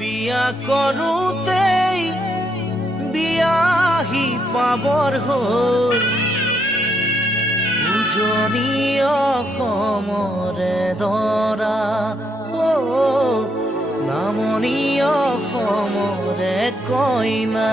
বিয়া কৰোঁতেই বিয়াহি পাবৰ হ'ল উজনি অসমৰে দৰা নামনি অসমৰে কইনা।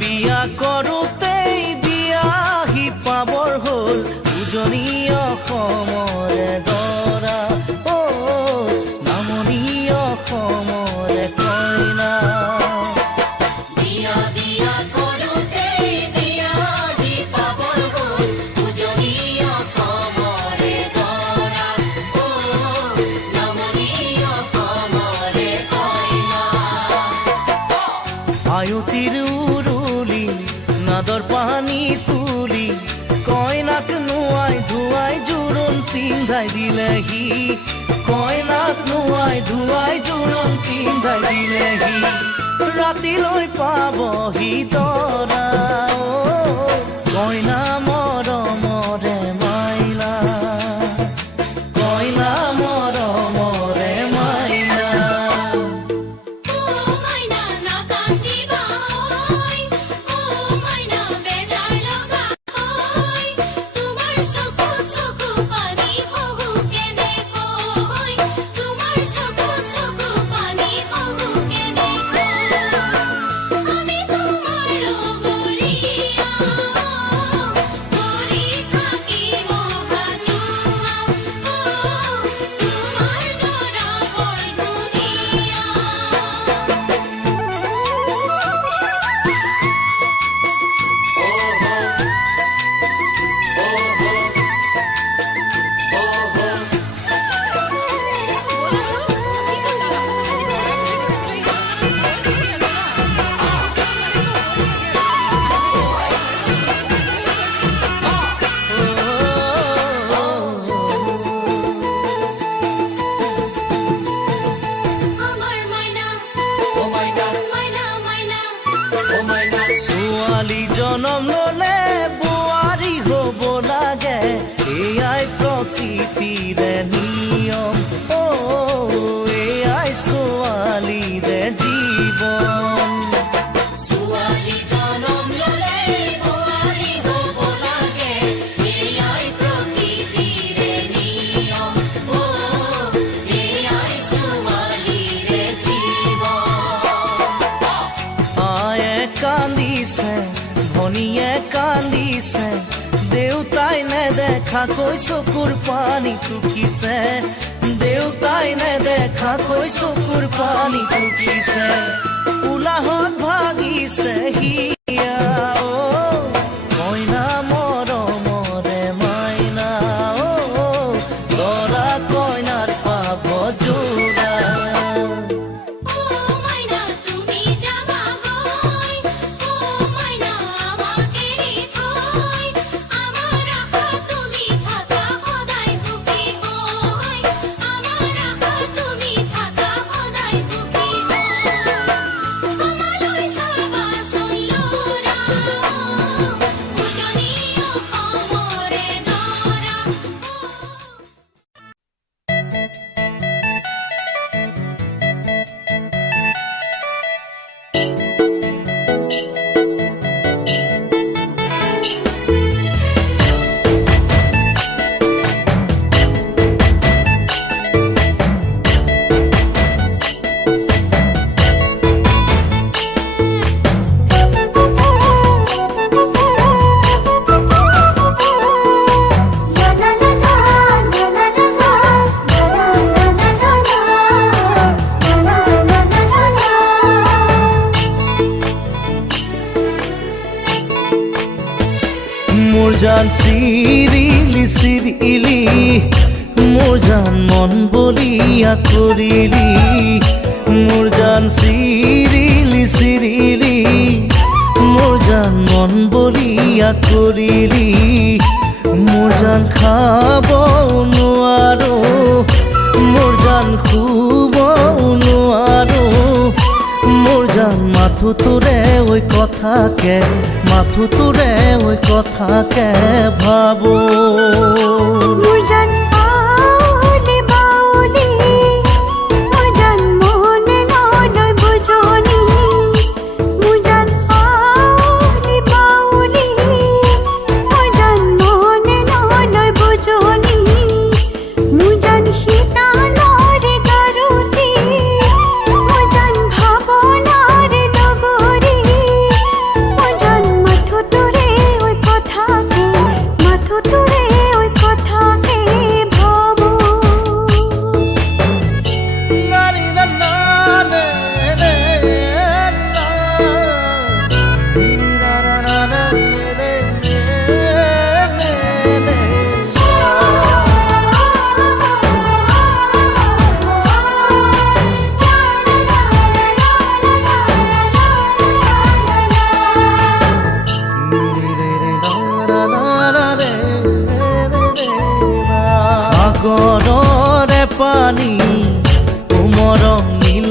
বিয়া কৰোঁতেই বিয়াহি পাবৰ হ'ল উজনি অসমৰে দৰা নামনি অসমৰে কইনা। আয়তিৰ উৰুলি নাদৰ পানী তুলি কইনাক নুৱাই ধুৱাই জোৰোণ পিন্ধাই দিলেহি কইনাক নুৱাই ধুৱাই জোৰোণ পিন্ধাই দিলেহি ৰাতিলৈ পাবহি দৰা কইনা মৰমৰে মাইনা কইনা মৰমৰে মাইনা। ছোৱালী জনম ল'লে বোৱাৰী হ'ব লাগে এয়াই প্ৰকৃতিৰে নিয়ম এয়াই ছোৱালীৰে জীৱন। ভনীয়ে কান্দিছে দেউতাই নেদেখাকৈ চকুৰ পানী টুকিছে দেউতাই নেদেখাকৈ চকুৰ পানী টুকিছে উলাহত ভাগিছে হিয়া কইনা মৰমৰে মাইনা দৰা কইনাৰ পাব জোৰা। জান চিৰিলি চিৰিলি মোৰ জান মন বলিয়া কৰিলি মোৰ জান চিৰিলি চিৰিলি মোৰ জান মন বলিয়া কৰিলি মোৰ জান খাব নোৱাৰো মোৰ জান শুব নোৱাৰো মোৰ জান মাথোঁতোৰে ঐ কথাকে মাথোঁতোৰে ঐ কথাকে ভাবো মোৰ জান আউলি বাউলি মোৰ জান মনে নলয় বুজনি মোৰ জান আউলি বাউলি মোৰ জান মনে নলয় বুজনি মোৰ জান শীতালৰে গাৰুতি মোৰ জান ভাৱনাৰে লগৰী মোৰ জান মাথোঁতোৰে ঐ কথাকে মাথোঁতোৰে ঐ কথাকে ভাবো নাৰী না না ৰে ৰে না না না না ৰে ৰে সাগৰৰে পানী উমৰং নীল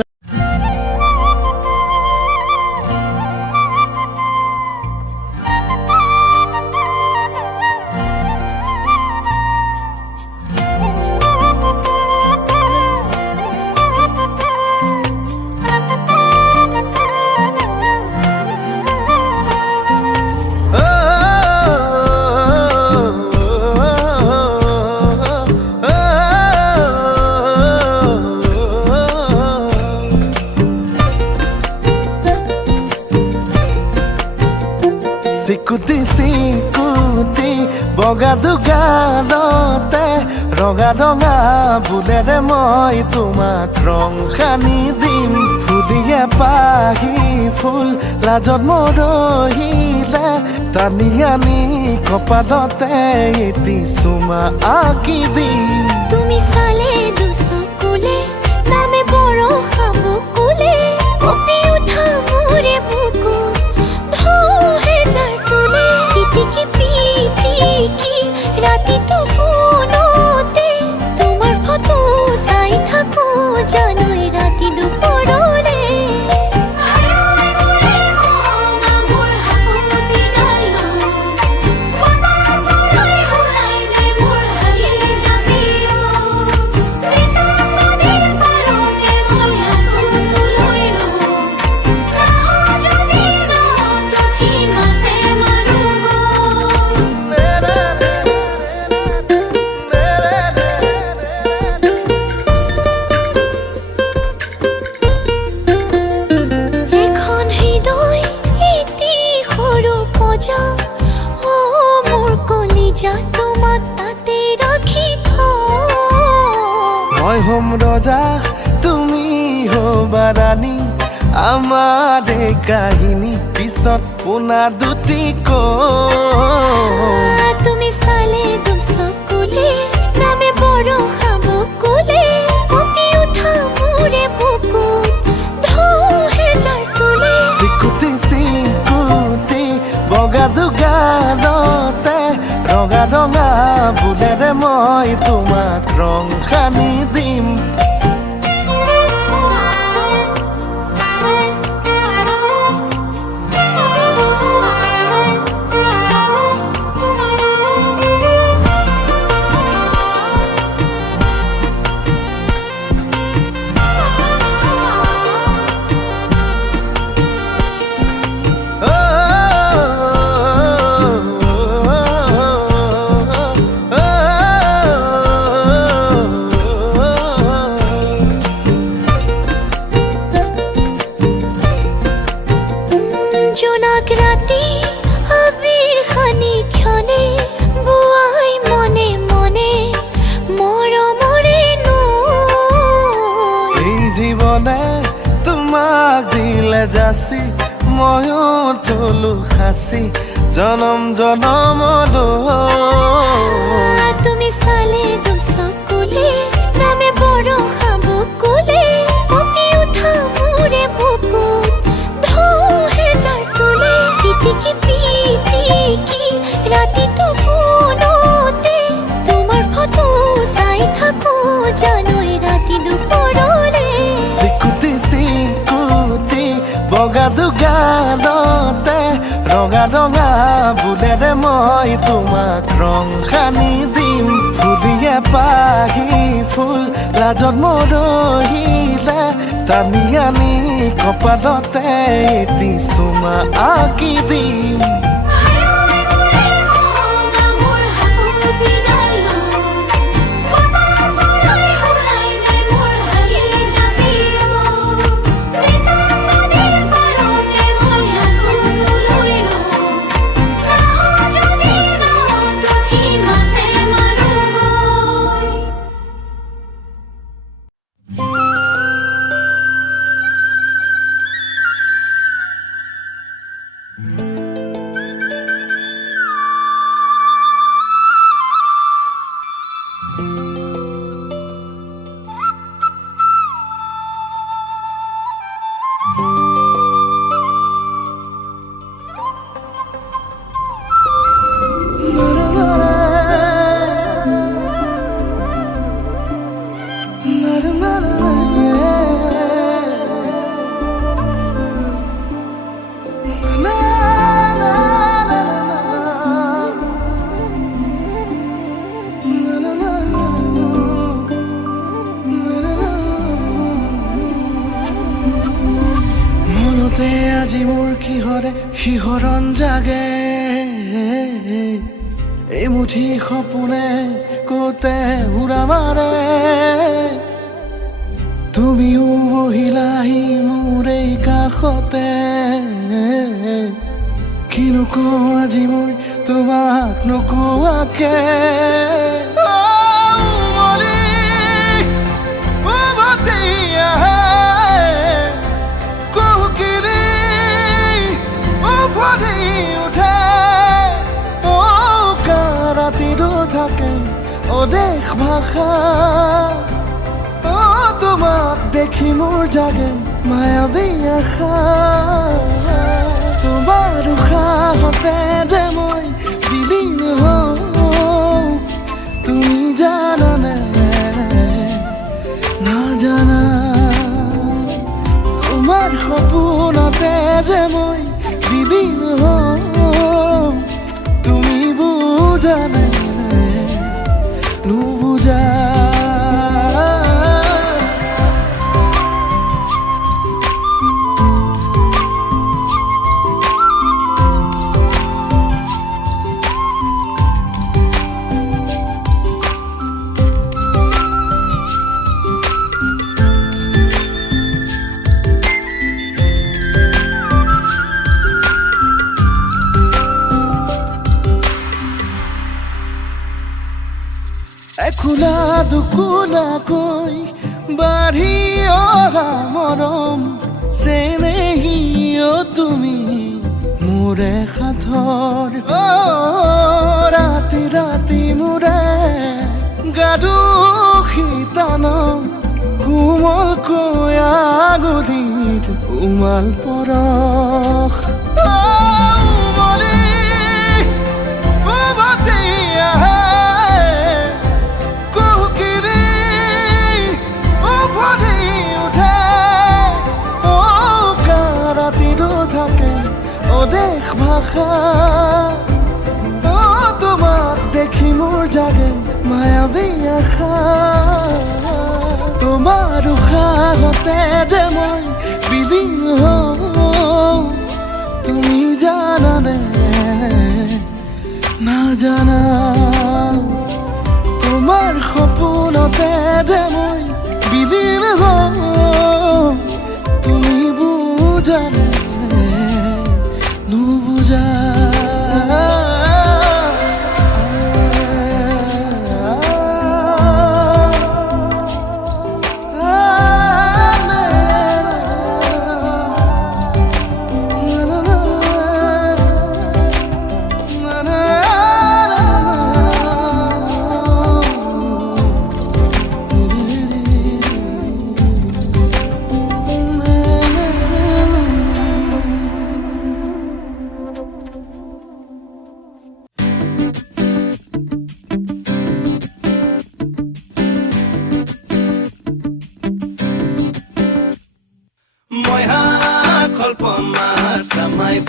চিকুটি চিকুটি বগা দুগালতে ৰঙা ৰঙা বুলেৰে মই তোমাক ৰং সানি দিম ফুলিয়ে পাহি ফুল লাজত মৰহিলে টানি আনি কপালতে এটি চুমা আঁকি দিম তুমি চালে দুচকুলে নামে বৰষা বকুলে কঁপি উঠা মোৰে বুকু পিটিকি পিটিকি ৰাতিটো ফোনতে তোমাৰ ফটো চাই থাকো জানই ৰাতি দুপৰলে তোমাক তাতে ৰাখি মই হম ৰজা তুমি হবা ৰাণী আমাৰ এই কাহিনী পিছত পোনা দুটি তুমি চালে দুচকুলে নামে বৰষা বকুলে কঁপি উঠা মোৰে বুকুত ঢৌহে জাৰ তুলে চিকুটি চিকুটি বগা দুগালতে ৰঙা ৰঙা বুলেৰে মই তোমাক ৰং সানি দিম জোনাক ৰাতি আবিৰ খানি ক্ষণে বুৱাই মনে মনে মৰমৰে এই জীৱনে তোমাক দিলে যাচি ময়ো থলো সাঁচি জনম জনমলৈ তুমি চালে দুচকুলে নামে বৰষা বকুলে কঁপি উঠা মোৰে বুকুত ঢৌহে জাৰ তুলে পিটিকি পিটিকি ৰাতিটো ফোনত বগা দুগালতে ৰঙা ৰঙা বুলেৰে মই তোমাক ৰং সানি দিম ফুলিয়ে পাহি ফুল লাজত মৰহিলে টানি আনি কপালতে এটি চুমা আঁকি দিম আজি মোৰ কিহৰে শিহৰণ জাগে এই মুঠি সপোনে কতে উৰা মাৰে তুমিও বহিলাহি মোৰ এই কাষতে কিনো কওঁ আজি মই তোমাক নোকোৱাকে অদেশ ভাষা তোমাক দেখি মোৰ জাগে মায়াবী আশা তোমাৰ উশাহতে যে মই বিলীন হওঁ তুমি জানানে নাজানা তোমাৰ সপোনতে যে মই বিলীন হওঁ তুমি বুজানে নুবুজা খোলা দুখোলাকৈ বাঢ়ি অহা মৰম চেনেহিও তুমি মোৰে সাথৰ ৰাতি ৰাতি মোৰে গাদু শীতান কোমলকৈ আগুলিৰ উমাল পৰশ অদেশ ভাষা তোমাক দেখি মোৰ জাগে মায়াবী আশা তোমাৰ উশাহতে যে মই বিলীন হওঁ তুমি জানানে নাজানা তোমাৰ সপোনতে যে মই বিলীন হওঁ তুমি বুজানে নুবুজা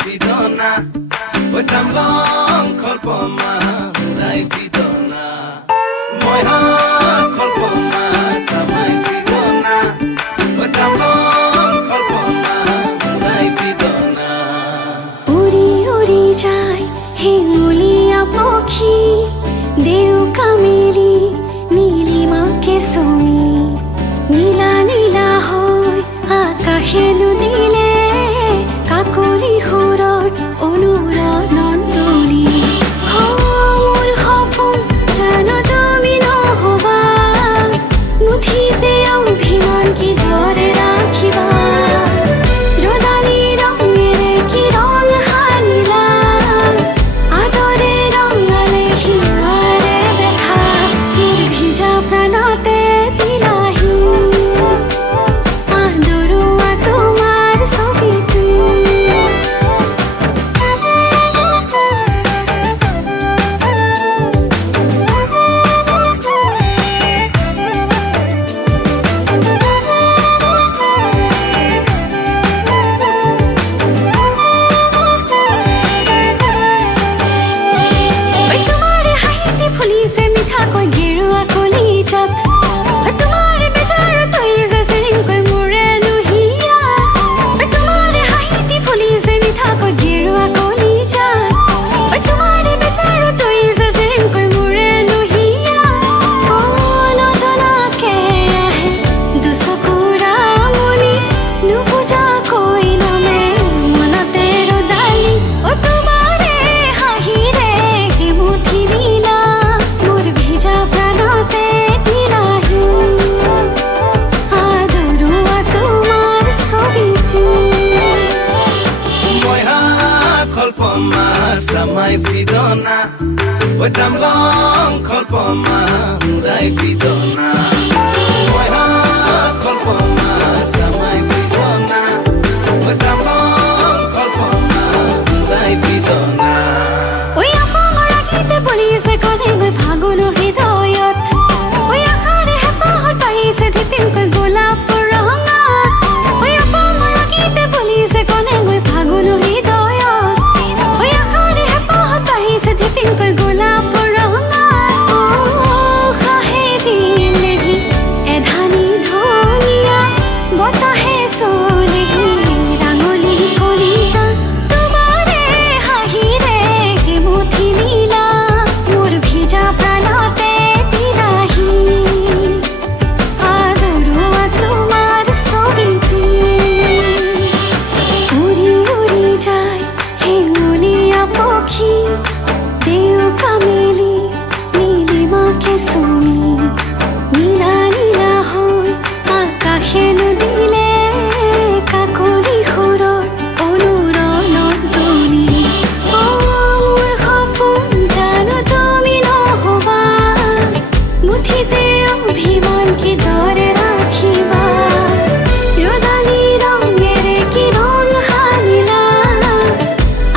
fidona oi tamlong kolpoma urai fidona moi ha kolpoma samai fidona oi tamlong kolpoma urai fidona উড়ি উড়ি যায় হেঙুলিয়া পক্ষী দেউকা মেলি নীলিমাকে চুমি নীলা নীলা হৈ আকাশে নুদিলে কাকলি সুৰত অনুৰণন তুলি মোৰ সপোন জানো তুমি নহবা মুঠিতে অভিমান কিদৰে ৰাখিবা ৰদালি ৰঙেৰে কি ৰং সানিলা আদৰে ৰঙালে হিয়াৰে দেখা মোৰ ভিজা প্ৰাণতে দিলাহি আদৰুৱা তোমাৰ ছবিটো ঐ তোমাৰে হাঁহিতে ফুলিছে মিঠাকৈ গেৰুৱা কলিজাত ঐ তোমাৰে বেজাৰত হৈছে চিৰিংকৈ মোৰে লুহিয়া ঐ তোমাৰে হাঁহিতে ফুলিছে মিঠাকৈ গেৰুৱা কলিজাত ঐ তোমাৰে বেজাৰত হৈছে চিৰিংকৈ মোৰে লুহিয়া নজনাকে আহে দুচকুৰা মনি নুবুজাকৈ নামে মনতে ৰদালি ঐ তোমাৰে হাঁহিৰে মুঠি দিলা মোৰ ভিজা প্ৰাণতে দিলাহি আদৰুৱা তোমাৰ ছবিটো moi ha kolpoma samai fidona oi tamlong kolpoma urai fidona moi ha kolpoma samai fidona oi tamlong kolpoma urai fidona ঐ আপাঙৰ আগেতে বলিছে কলেগৈ ফাগুনৰ হৃদয়ত ঐ আশাৰে হেঁপাহত পাৰিছে ধিপিংকৈ গোলাপৰ ৰঙা ঐ আপাঙৰ আগেতে বলিছে কলেগৈ ফাগুনৰ হৃদয়ত ঐ আশাৰে হেঁপাহত পাৰিছে ধিপিংকৈ গোলাপৰ ৰঙা উশাহে দিলেহি এধানি ধুনীয়া বতাহে চলেহি ৰাঙলী কলিজা তোমাৰে হাঁহিৰে মুঠি নীলা মোৰ ভিজা প্ৰাণতে দিলাহি আদৰুৱা তোমাৰ ছবিটো উৰি উৰি যায় হেঙুলীয়া পক্ষী দেউকা মেলি নীলিমাকে চুমি নীলা নীলা হৈ আকাশে নুদিলে কাকলি সুৰত অনুৰণন তুলি মোৰ সপোন জানো তুমি নহবা মুঠিতে অভিমান কিদৰে ৰাখিবা ৰদালি ৰঙেৰে কি ৰং সানিলা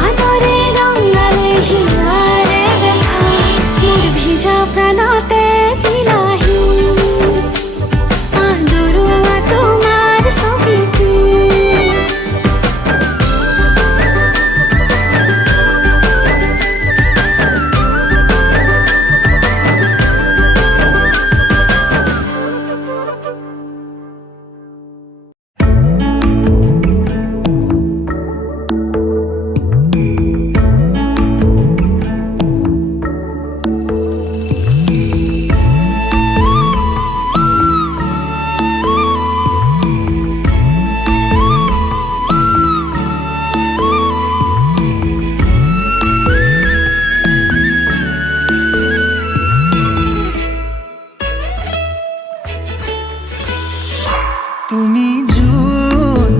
আদৰে ৰঙালে হিয়াৰে দেখা মোৰ ভিজা প্ৰাণতে দিলাহি আদৰুৱা তোমাৰ ছবিটো তুমি জোন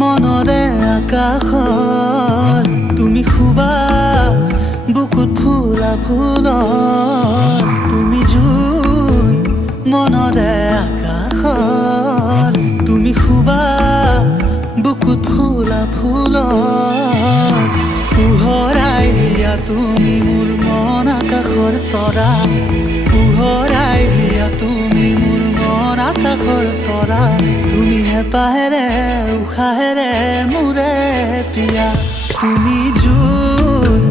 মনৰে আকাশত তুমি শুবা বুকুত ফুলা ফুলত তুমি জোন মনৰে আকাশত তুমি শুবা বুকুত ফুলা ফুলত পোহৰাই দিয়া তুমি মোৰ মন আকাশৰ তৰা পোহৰাই দিয়া তুমি মোৰ মন আকাশৰ তৰা তুমি হেঁপাহেৰে উশাহেৰে মোৰে প্ৰিয়া তুমি জোন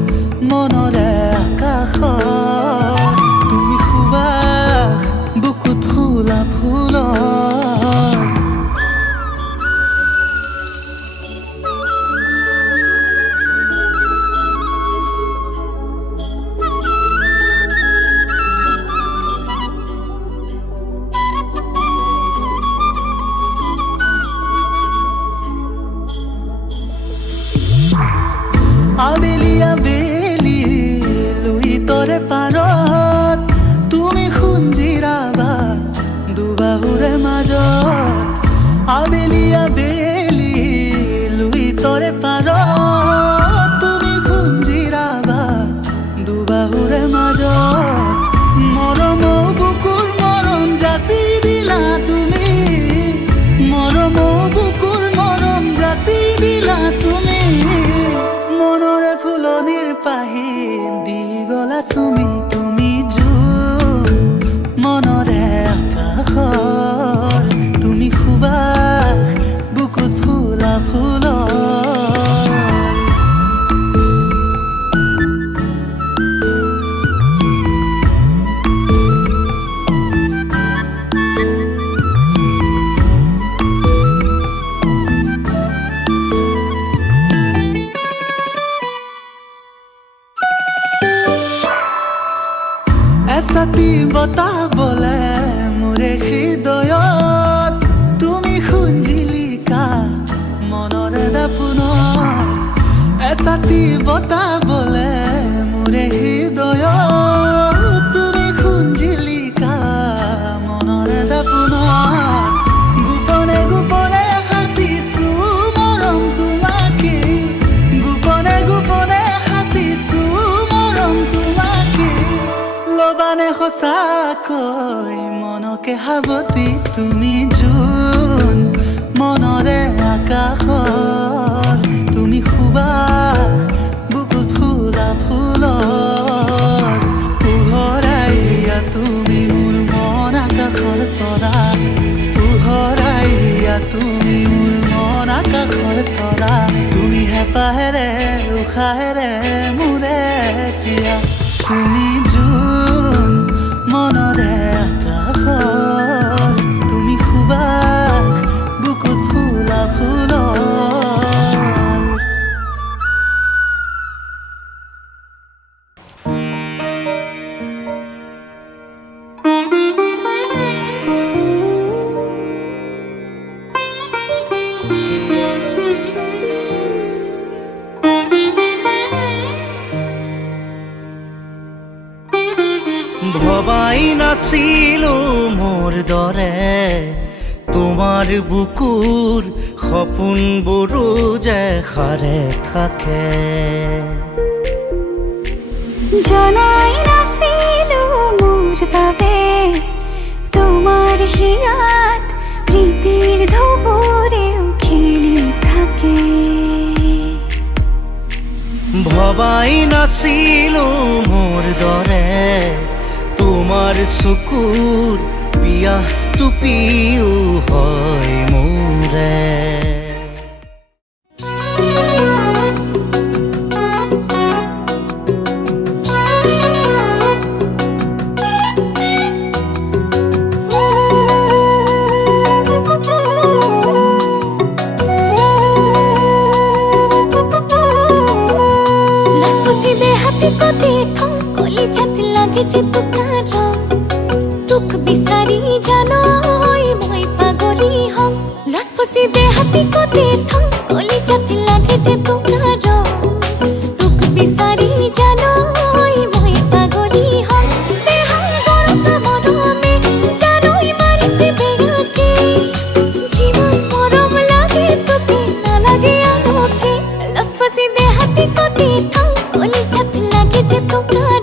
মনৰে আকাশত তুমি সুবাস বুকুত ফুলা ফুলত আবেলি আবেলি লুই তৰে পাৰত তুমি খুঞ্জিৰাবা দুবাহুৰে মাজত আবেলি আবেলি লুই তৰে পাৰত তুমি খুঞ্জিৰাবা দুবাহুৰে মাজত মৰম বুকুৰ মৰম যাচি দিলা তুমি মৰম বুকুৰ মৰম যাচি দিলা তুমি মনৰে ফুলনিৰ পাহিন দি গলা চুমি তুমি জোন মনৰে আকাশৰ তুমি সুবাস বুকুত ফুলা ফুলৰ এছাতি বতাহ বলে মোৰে হৃদয়ত তুমি খুঞ্জিলিকা মনৰে দাপোনত এছাতি বতাহ বলে মোৰে হৃদয়ত তুমি খুঞ্জিলিকা মনৰে দাপোনত গোপনে গোপনে সাঁচিছো মৰম তোমাকে গোপনে গোপনে সাঁচিছো মৰম তোমাকে লবানে সঁচাকৈ মনকে সাৱতি তুমি জোন মনৰে আকাশত তুমি সুবাস বুকুত ফুলা ফুলত পোহৰাই দিয়া তুমি মোৰ মন আকাশৰ তৰা পোহৰাই দিয়া তুমি মোৰ মন আকাশৰ তৰা তুমি হেঁপাহেৰে উশাহেৰে মোৰে প্ৰিয়া তুমি জোন মনৰে আকাশত তুমি সুবাস বুকুত ফুলা ফুলৰ ভবাই নাছিলো মোৰ দৰে তোমাৰ বুকুৰ সপোনবোৰো যে সাৰে থাকে জনাই নাছিলো মোৰ বাবে তোমাৰ হিয়াত প্ৰীতিৰ ধুবুৰেও খেলি থাকে ভবাই নাছিলো মোৰ দৰে তোমাৰ চকুৰ পিয়াহটো পিও হয় মোৰে को देखो कोली छत लागे जे तुकार तुक बिसारी जानो মই পাগলি হম লসপসি দে হাতি को देखो कोली छत लागे जे तुकार तुक बिसारी जानो মই পাগলি হম দেহা গরতা মরমে জানোই মারিসি বেগাকে জীবন মরম লাগে তোকে না লাগে আলোকে লসপসি দে হাতি को देखो कोली छत लागे जे तुकार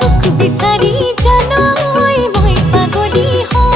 तुक बिसारी जानो মই পাগলি হম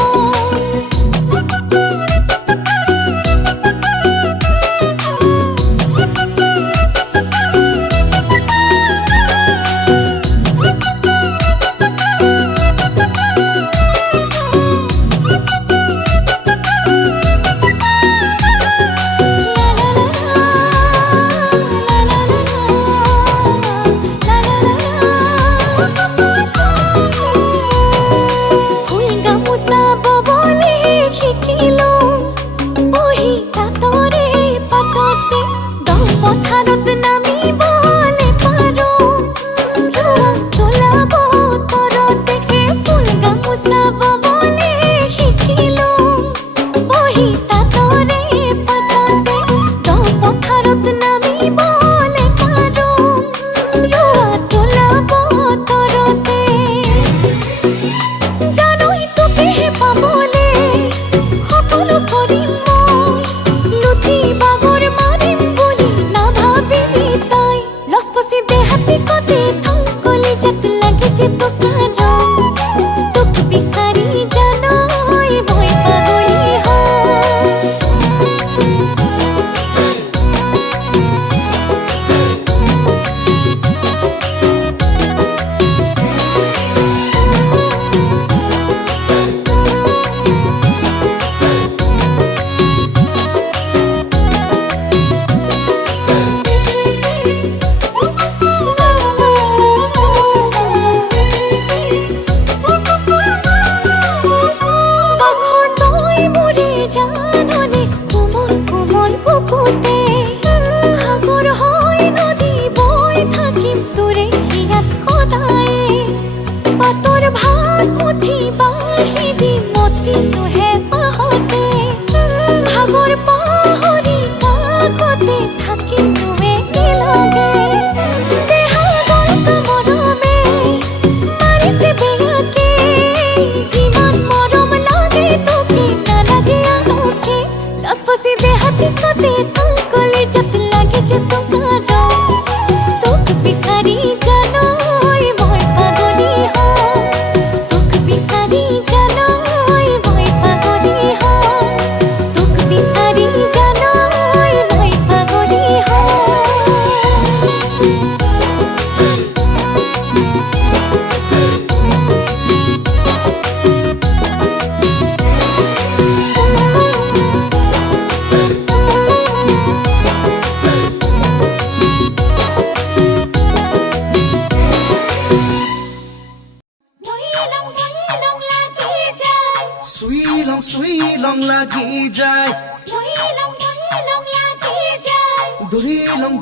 শ্ৰীলং লাগি যায়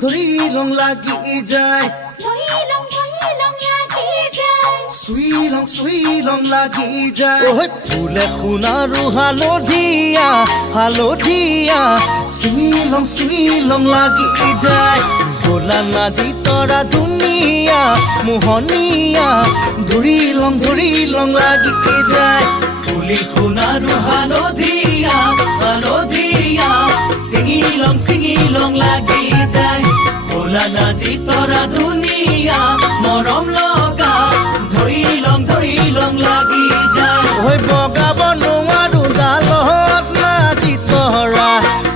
ধৰিলং লাগি যায় শ্ৰীলং লাগি যায় ঐ ফুলে সোণাৰু হালধীয়া হালধীয়া শ্ৰীলং লাগি যায় ভোলা নাজি তৰা ধুনীয়া মোহনীয়া ধৰিলং লাগি যায় ফুলি সোণাৰু হালধীয়া হালধীয়া ছিঙিলং লাগি যায় ভোলা নাজি তৰা ধুনীয়া মৰম লগা ধৰিলং লাগি যায় ঐ বগাব নোৱাৰো গালত নাজি তৰা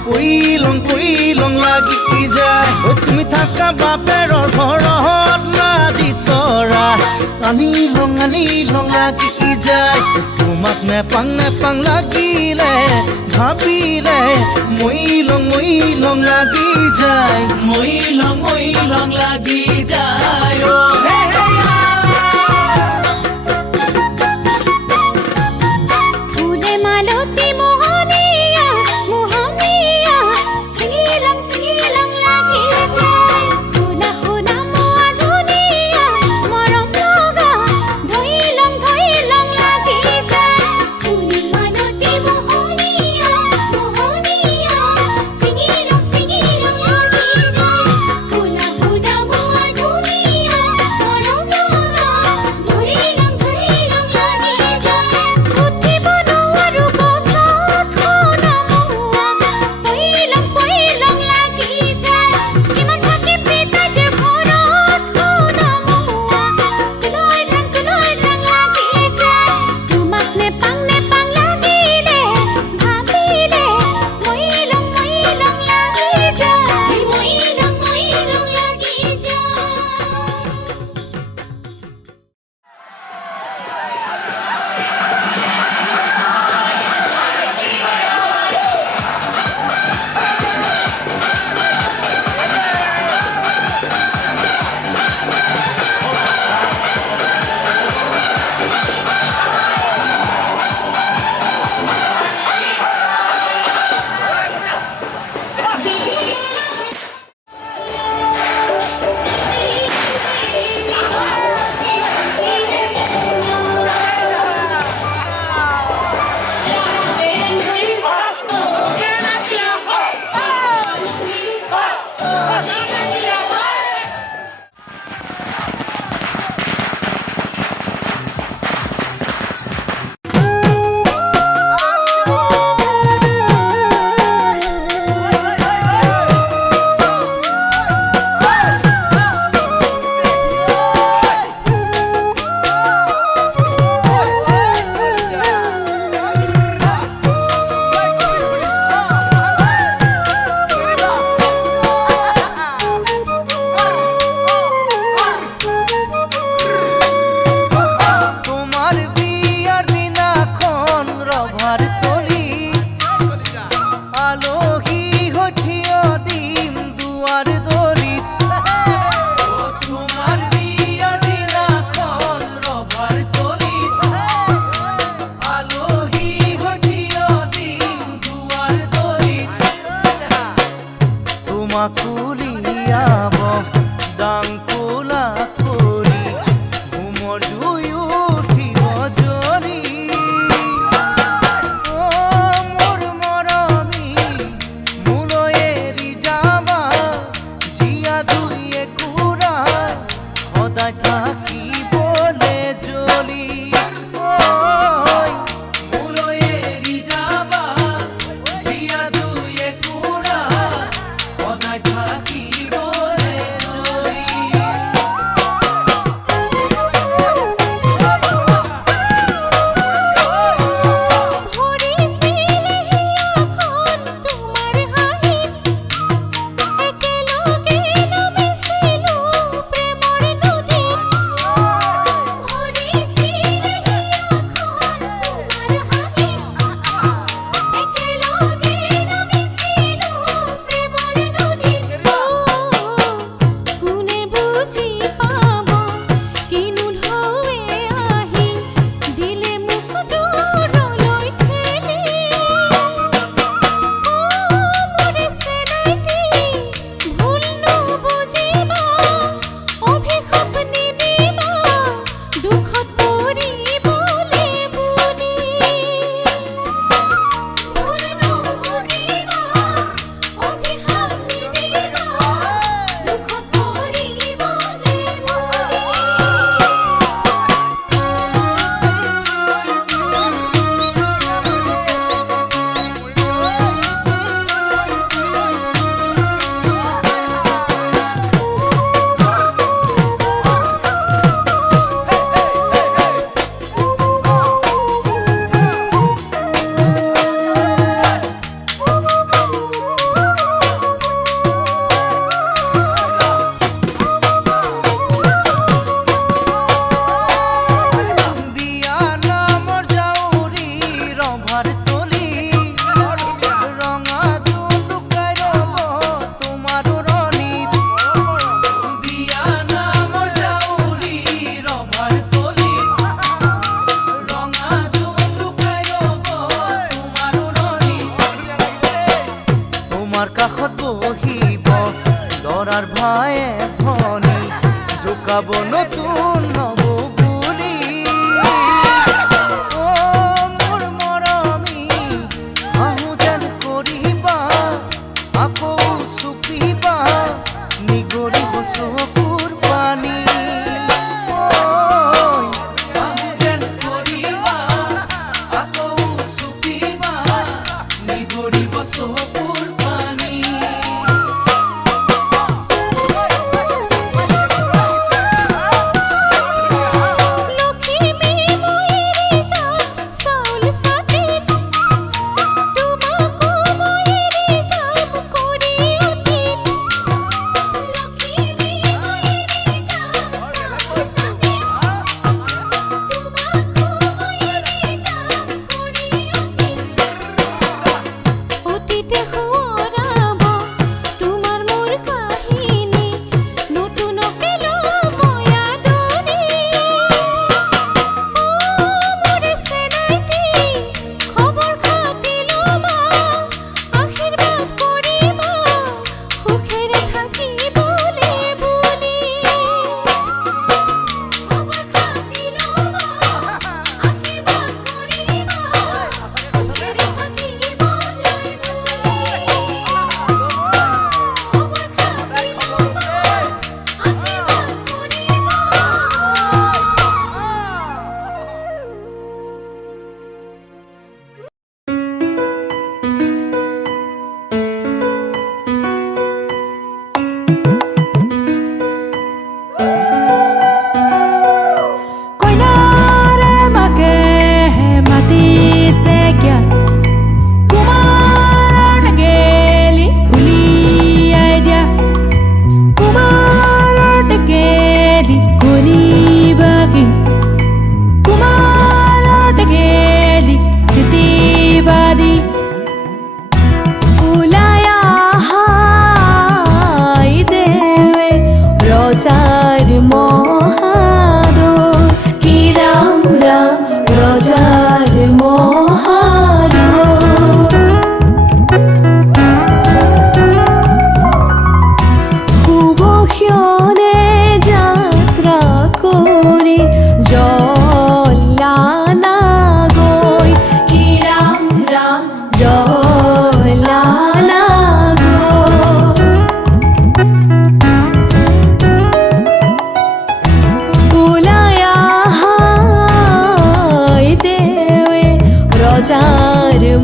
কৰিলং লাগি যায় ঐ তুমি থাকা বাপেৰৰ ঘৰত নাজি তৰা আনিলং লাগি যায় তোমাক নেপাং লাগিলে ভাবিলে মৰিলং লাগি যায় মৰিলং লাগি যায় অ হে হে ফুলে মালতী মোহনীয়া মোহনীয়া ছিঙিলং লাগি যায় শুনা শুনা মোৱা ধুনীয়া মৰম লগা ধৰিলং লাগি যায় ফুলে মালতী মোহনীয়া মোহনীয়া ছিঙিলং লাগি যায় শুনা শুনা মোৱা ধুনীয়া মৰম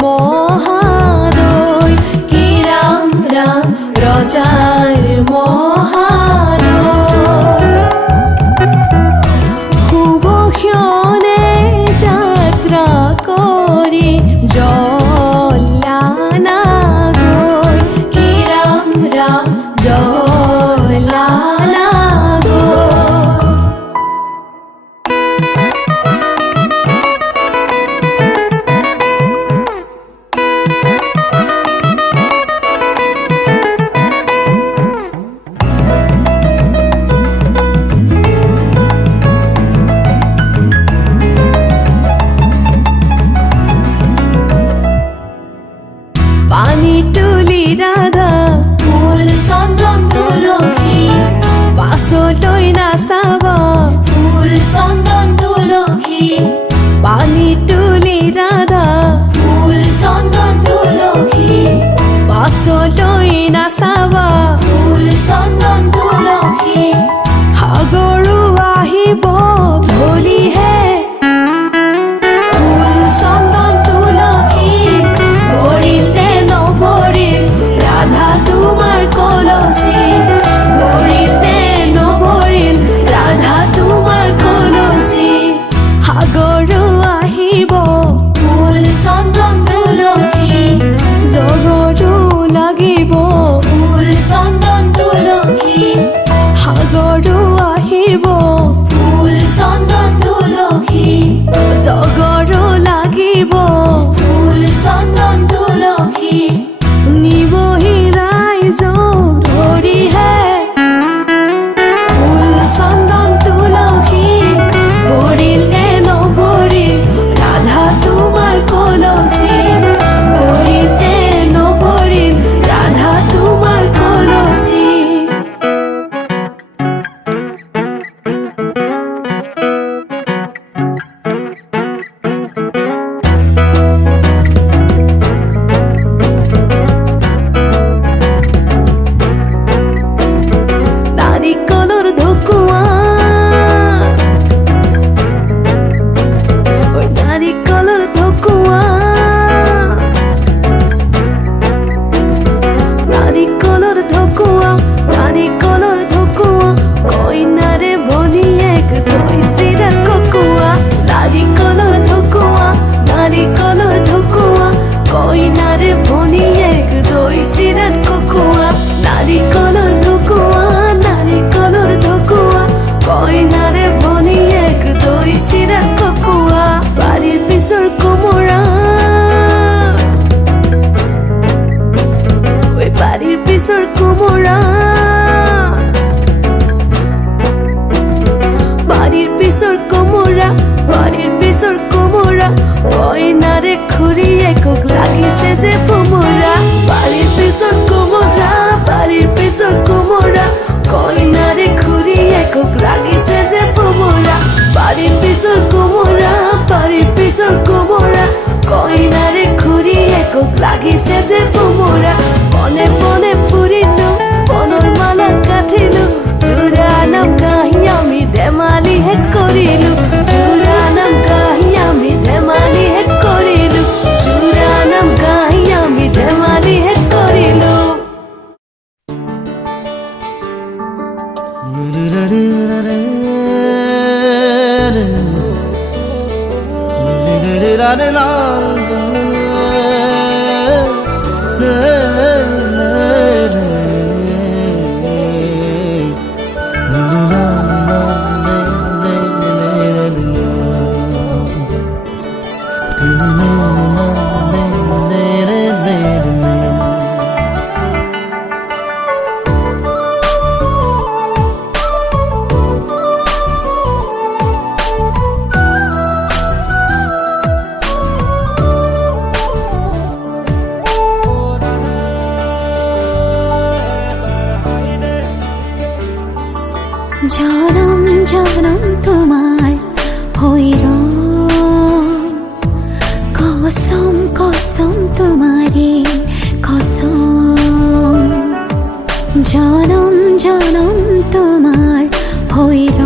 মহাদয় কি ৰাম ৰাম ৰজাৰ মহাদয় শুভ ক্ষণে যাত্ৰা কৰি জলানা গৈ কি ৰাম ৰাম জলানা গৈ পানি তুলি রাধা ফুল চন্দন তুলসী পাছলৈ নাচাব ফুল চন্দন তুলসী পানি তুলি ৰাধা ফুল চন্দন তুলসী পাছলৈ নাচাব ফুল চন্দন তুলসী সাগৰো আহিব ধলিহে ফুল চন্দন তুলসী ভৰিলে নভৰিল ৰাধা তোমাৰ কলচী ভৰিলে নভৰিল ৰাধা তোমাৰ কলচী সাগৰো আহিব ফুল চন্দন তুলসী জগৰো লাগিব ফুল চন্দন তুলসী সাগৰো আহিব ফুল চন্দন তুলসী জগৰো লাগিব ফুল চন্দন তুলসী নিবহি ৰাইজক ধৰিহে ফুল চন্দন তুলসী ভৰিলে নভৰিল ৰাধা তোমাৰ কলচী ভৰিলে নভৰিল ৰাধা তোমাৰ কলচী নাৰিকলৰ ঢকুৱা ঐ নাৰিকলৰ ঢকুৱা নাৰিকলৰ ঢকুৱা নাৰিকলৰ ঢকুৱা কইনাৰে ভনীয়েক থৈছিৰা ককোৱা নাৰিকলৰ ঢকুৱা নাৰিকলৰ ঢকুৱা কইনাৰে ভনীয়েক থৈছিৰা ককোৱা নাৰিকলৰ ঢকুৱা নাৰিকলৰ ঢকুৱা কইনাৰে ভনীয়েক থৈছিৰা ককোৱা বাৰীৰ পিছৰ কোমোৰা ঐ বাৰীৰ পিছৰ কোমোৰা বাৰীৰ পিছৰ কোমোৰা বাৰীৰ পিছৰ কোমোৰা কইনাৰে খুৰীয়েকক লাগিছে যে ভোমোৰা বাৰীৰ পিছৰ কোমোৰা বাৰীৰ পিছৰ কোমোৰা কইনাৰে খুৰীয়েকক লাগিছে যে ভোমোৰা বাৰীৰ পিছৰ কোমোৰা বাৰীৰ পিছৰ কোমোৰা কইনাৰে খুৰীয়েকক লাগিছে যে ভোমোৰা পনে পনে ফুৰিলো বনৰ মালা কাঠিলো জোৰা নাম গাহি আমি ধেমালি হেট কৰিলো জোৰা নাম গাহি আমি ধেমালি হেট কৰিলো জোৰা নাম গাহি আমি ধেমালি হেট কৰিলো জনম জনম তোমার হইর কসম কসম তোমারে কসম জনম জনম তোমার হইর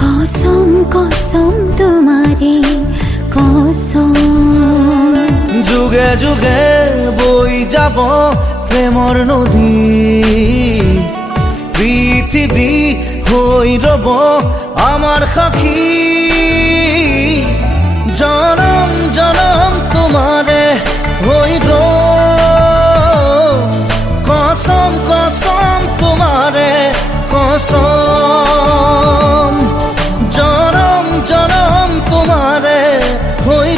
কসম কসম তোমারে কসম যুগে বৈ যাব প্ৰেমৰ নদী পৃথিৱী হৈ ৰব আমাৰ সাক্ষী জনম জনম তোমাৰে হৈ কসম কসম তোমাৰে কসম জনম জনম তোমাৰে হৈ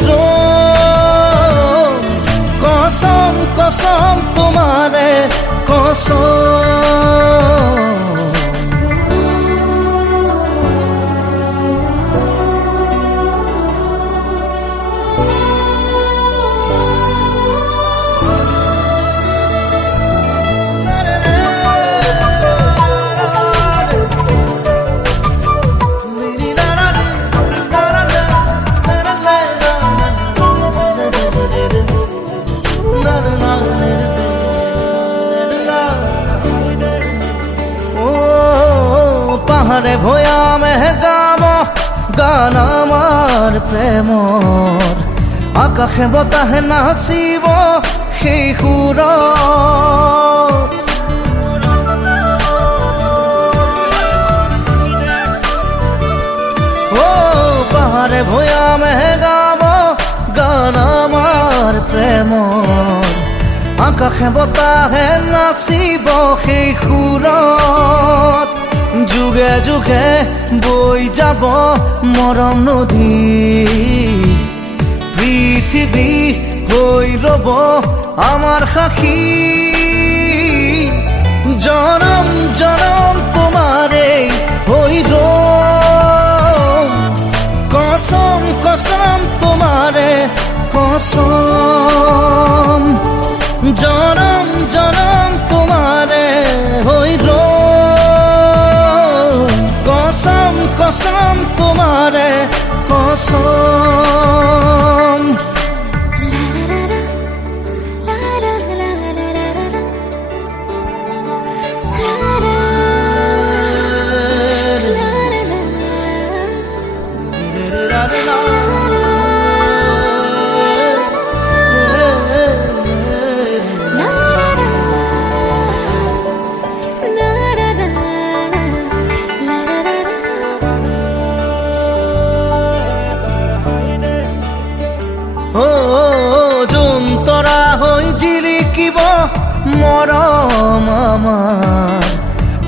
কসম কসম তোমাৰে কসম পাহাড়ে ভয়ামে গাব গান আমাৰ প্ৰেমৰ আকাশে বতাহে নাচিব সেই সুৰ ও পাহাড়ে ভয়ামে গাব গান আমাৰ প্ৰেমৰ আকাশে বতাহে নাচিব সেই সুৰত যুগে যুগে বৈ যাব মৰম নদী পৃথিৱী হৈ ৰব আমাৰ সাক্ষী জনম জনম তোমাৰে হৈ কসম কসম তোমাৰে কসম জনম জনম তোমাৰে হৈ কসম কসম তোমাৰে কসম যোন তৰা হৈ জিলিকিব মৰম আমাৰ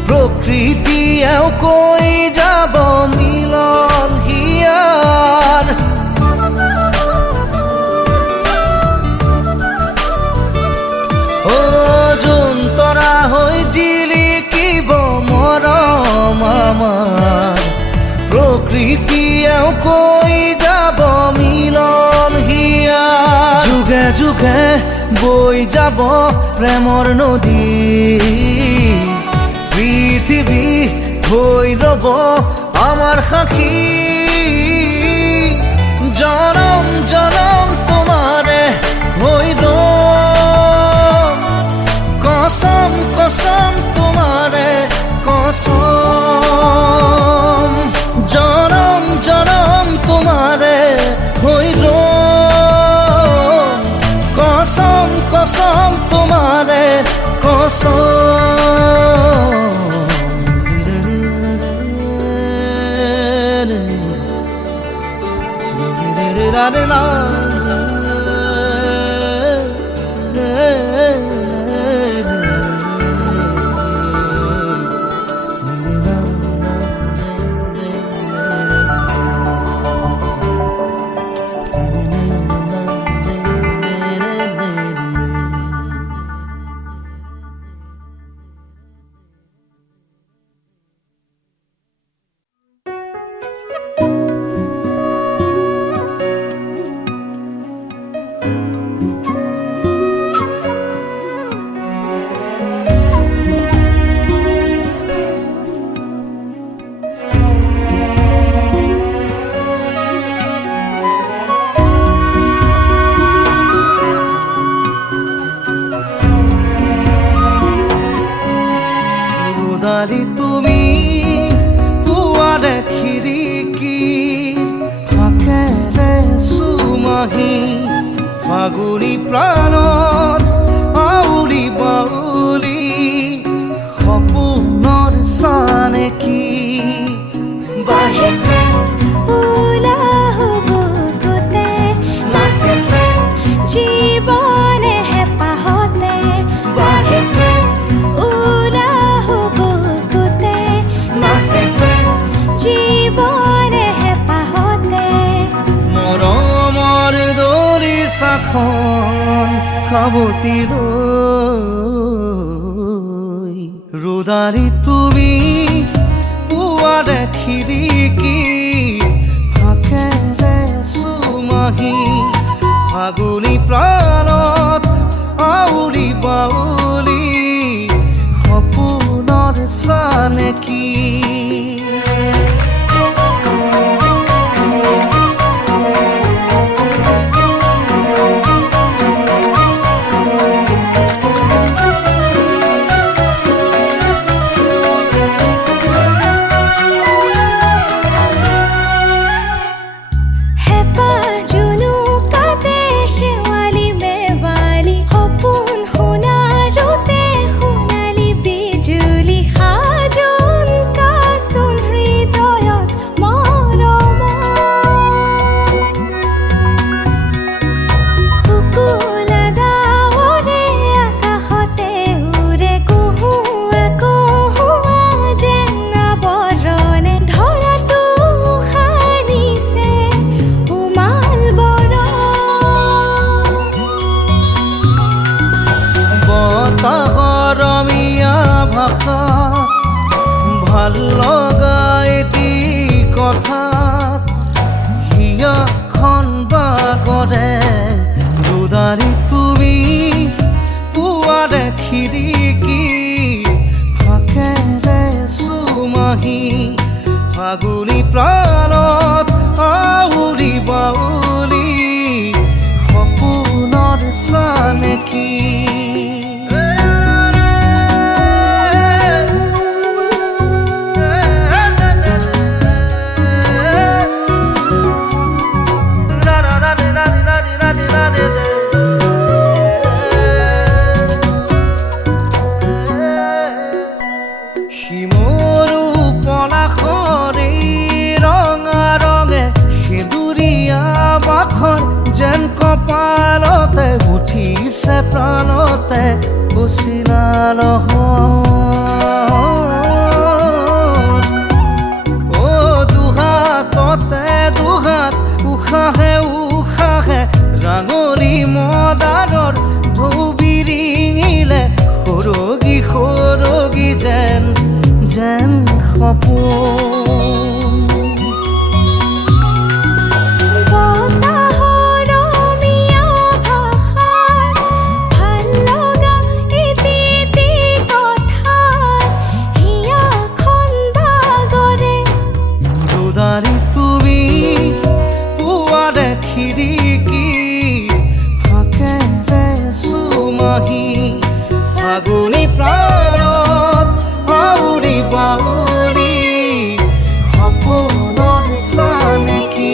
প্ৰকৃতিয়েও কৈ যাব মিলন হিয়াৰ যোন তৰা হৈ জিলিকিব মৰম আমাৰ প্ৰকৃতিয়েও কৈ যাব মিলন যুগে যুগে বৈ যাব প্ৰেমৰ নদী পৃথিৱী হৈ ৰব আমাৰ সাক্ষী জনম জনম তোমাৰে হৈ কসম কসম তোমাৰে কসম জনম জনম তোমাৰে হৈ কসম কসম তোমাৰে কসম নাচিছে উলাহ বুকুতে নাচিছে জীৱনে হেঁপাহতে বাঢ়িছে উলাহ বুকুতে নাচিছে জীৱনে হেঁপাহতে মৰমৰ দৰিচাখন খাবতি লৈ ৰুদাৰি তুমি পুৱাৰে খিৰিকী ফাকেৰে চুমাহি ফাগুনী প্ৰাণত আউলি বাউলি সপোনৰ চানেকি ভাল লগা এটি কথাত হিয়াখন বাগৰে ৰুদাৰি তুমি পুৱাৰে খিৰিকী ফাকেৰে চুমাহি ফাগুনী প্ৰাণত আউৰি বাউলি সপোনৰ চানেকি যেন কপালতে উঠিছে প্ৰাণতে বচিলা নহয় দুহাততে দুহাত উশাহে উশাহে ৰাঙলী মদাৰৰ ঢৌ বিৰিঙিলে সৰগী সৰগী যেন যেন সপোন তুমি পুৱাৰে খিৰিকী ফাকেৰে চুমাহি ফাগুনী প্ৰাণত আউৰি বাউলি সপোনৰ চানেকি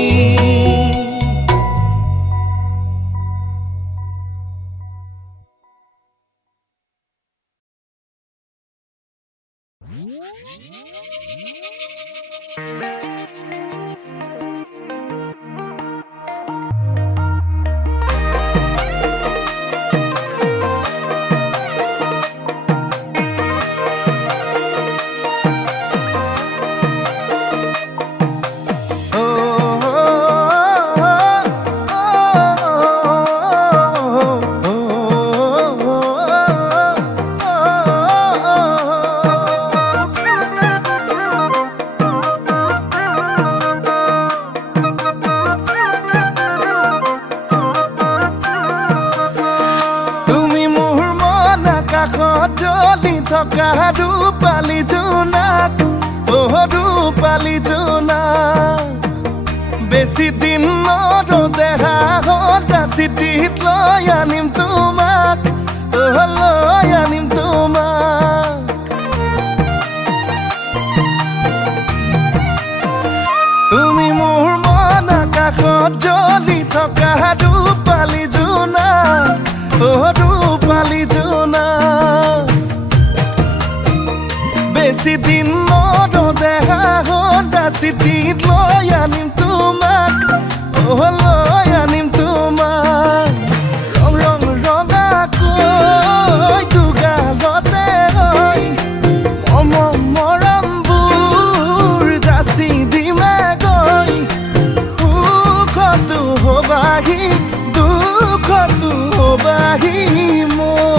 ৰূপালী জোনাক ৰূপালী জোনাক বেছি দিন নৰদেহা সদা চিঠিত লৈ আনিম তোমাক লৈ আনিম তোমাক তুমি মোৰ মন আকাশত জ্বলি থকা ৰূপালী জোনাক ৰূপালী জোনাক বেছি দিন নৰদেহা সদা চিঠিত লৈ আনিম তোমাক লৈ আনিম তোমাক ৰং ৰং ৰঙাকৈ দুগালতে মৰমবোৰ যাচি দিমে গৈ সুখতো হবাহি দুখতো হবাহি মোৰ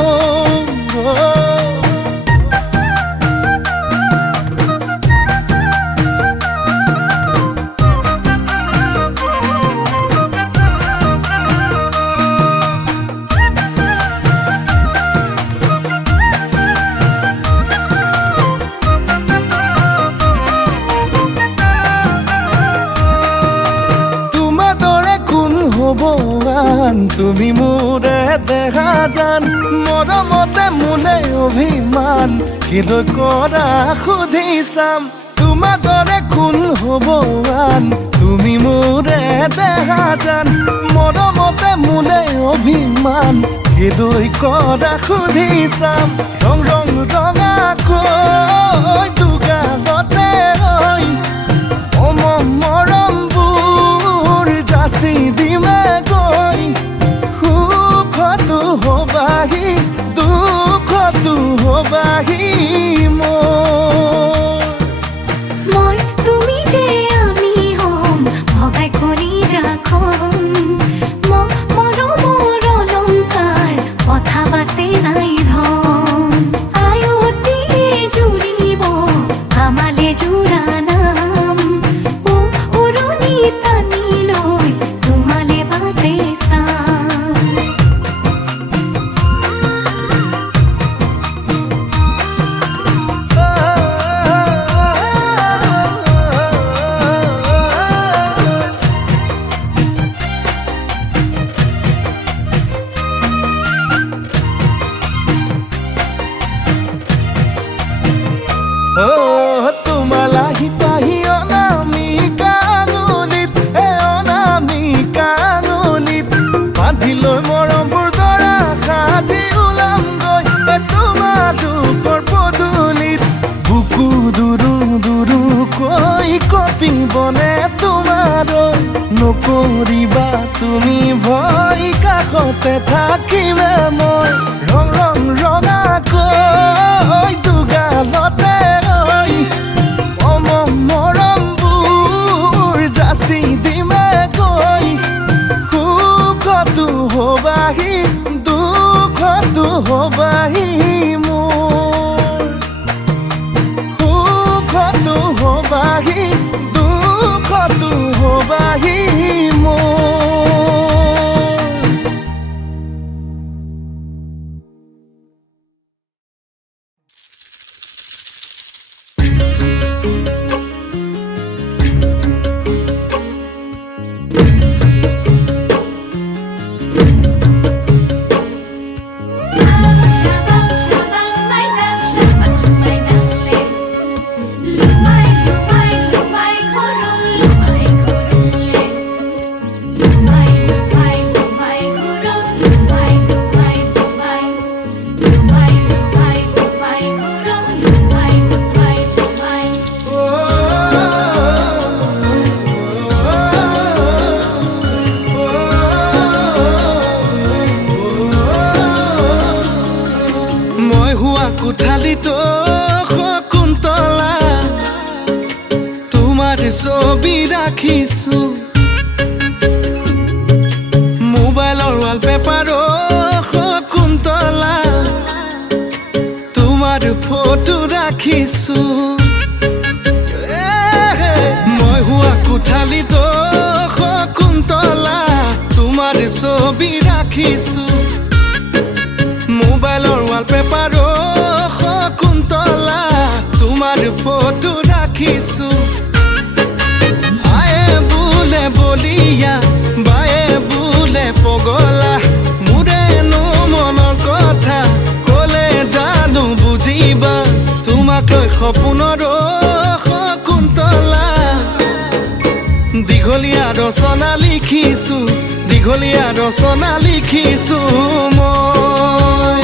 তুমি মোৰে দেখা জান মৰমতে মোলে অভিমান কিলৈ কৰা সুধি চাম তোমাৰ দৰে কোন হ'ব আন তুমি মোৰে দেখা জান মৰমতে মোলে অভিমান কিলৈ কৰা সুধি চাম ৰং ৰং ৰঙাকৈ দুগালতে মৰমবোৰ যাচি দিমে গৈ সুখতো হবাহি দুখতো হবাহি মই তুমি যে আমি হম ভগাই কৰি ৰাখম মৰমৰ অলংকাৰ কথা বাচে নাই ধন আয়তিয়ে জুৰিব আমালে জোৰা নাম উৰণি টানি লৈ তোমালে বাটে চাম তোমালাহি পাহি অনামিকা নলীত অনামিকা নলীত বান্ধি লৈ মৰমবোৰ দৰা সাজি ওলামগৈ তোমাৰ দুখৰ পদূলিত বুকু দুৰু দুৰুকৈ কঁপিবনে তোমাৰ নকৰিবা তুমি ভয় কাষতে থাকিমে মই ৰং ৰং ৰঙাকৈ দুগালতে মৰমবোৰ যাচি দিমে গৈ সুখতো হবাহি দুখতো হবাহি মোৰ সুখতো হবাহি দুখতো হবাহি মোৰ কোঠালিতো শকুন্তলা তোমাৰ ছবি ৰাখিছো মোবাইলৰ ৱালপেপাৰো শকুন্তলা তোমাৰ ফটো ৰাখিছো মই হোৱা কোঠালিতো শকুন্তলা তোমাৰ ছবি ৰাখিছো মোবাইলৰ ৱালপেপাৰো শকুন্তলা তোমাৰ ফটো ৰাখিছো আয়ে বোলে বলিয়া বায়ে বোলে পগলা মোৰেনো মনৰ কথা ক'লে জানো বুজিবা তোমাক লৈ সপোনৰ শকুন্তলা দীঘলীয়া ৰচনা লিখিছো দীঘলীয়া ৰচনা লিখিছো মই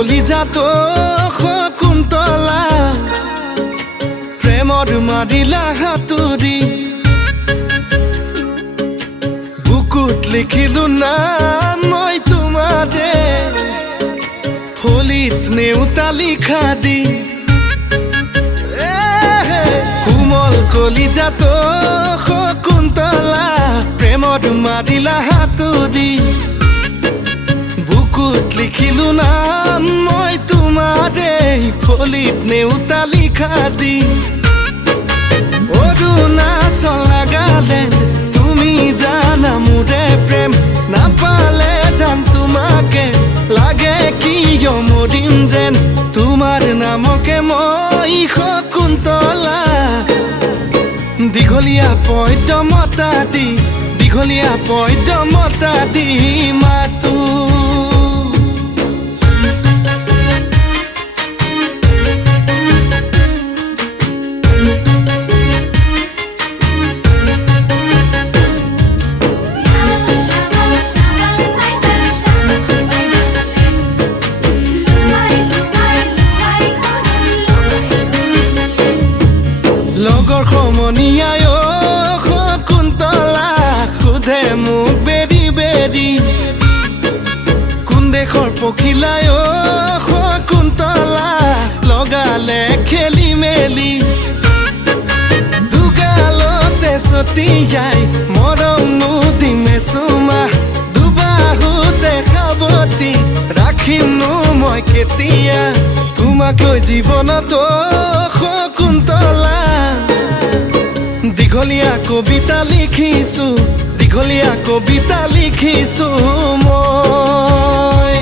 কলিজাতো শকুন্তলা প্ৰেমত মাৰিলা হাতুৰি বুকুত লিখিলো নাম মই তোমাৰে ফলিত নেউতা লিখা দি কোমল কলিজাতো শকুন্তলা প্ৰেমত মাৰিলা হাতুৰি বুকুত লিখিলো নাম মই তোমাৰে ফলিত নেউতা লিখা দি অৰুণাচল নাগালেণ্ড তুমি জানা মোৰে প্ৰেম নাপালে জান তোমাকে লাগে কি মৰিম যেন তোমাৰ নামকে মই শকুন্তলা দীঘলীয়া পদ্যমতা দি মাতো লগৰ সমনীয়াই শকুন্তলা সোধে মোক বেৰি বেৰি কোন দেশৰ পখিলাই শকুন্তলা লগালে খেলি মেলি দুগালতে ছটিয়াই মৰম নুদিমে চুমা দুবাহুতে সাৱটি ৰাখিমনো মই কেতিয়া তোমাক লৈ জীৱনত শকুন্তলা দীঘলীয়া কবিতা লিখিছো মই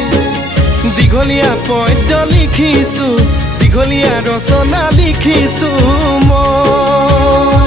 দীঘলীয়া পদ্য লিখিছো দীঘলীয়া ৰচনা লিখিছো মই